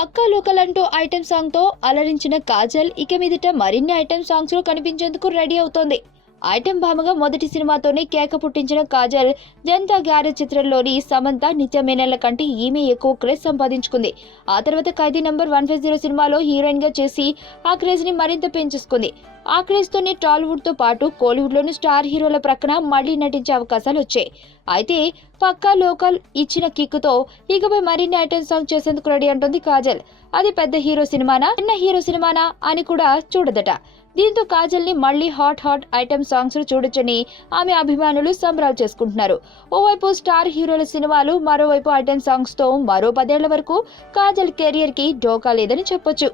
పక్కా local అంటూ item song తో అలరించిన కాజల్ ఇక మీదట మరిన్ని ఐటెం సాంగ్స్ లో కనిపించేందుకు రెడీ అవుతోంది. ఐటెం భామగా మొదటి సినిమాతోనే కేక పుట్టించిన కాజల్ జనతా గ్యారేజ్ చిత్రంలోని సమంత నిత్యమేనల్ల కంటే ఈమె ఎక్కువ క్రేజ్ సంపాదించుకుంది. ఆ తర్వాత ఖైదీ నంబర్ 150 సినిమాలో హీరోయిన్ గా చేసి ఆ క్రేజ్ ని మరింత పెంచేసుకుంది. ఆ క్రేజ్ తోనే టాలీవుడ్ తో పాటు కోలీవుడ్ లోని స్టార్ హీరోల ప్రక్కన మళ్లీ నటించే అవకాశాలు వచ్చాయి. అయితే పక్కా లోకల్ ఇచ్చిన కిక్కుతో ఇకపై మరిన్ని ఐటెం సాంగ్ చేసేందుకు రెడీ అంటుంది కాజల్. అది పెద్ద హీరో సినిమానా, చిన్న హీరో సినిమానా అని కూడా చూడదట. దీంతో కాజల్ ని మళ్లీ హాట్ ఐటెం సాంగ్స్ చూడొచ్చని ఆమె అభిమానులు సంబరాలు చేసుకుంటున్నారు. ఓవైపు స్టార్ హీరోల సినిమాలు, మరోవైపు ఐటెం సాంగ్స్ తో మరో 10 ఏళ్ల వరకు కాజల్ కెరియర్ కి ఢోకా లేదని చెప్పొచ్చు.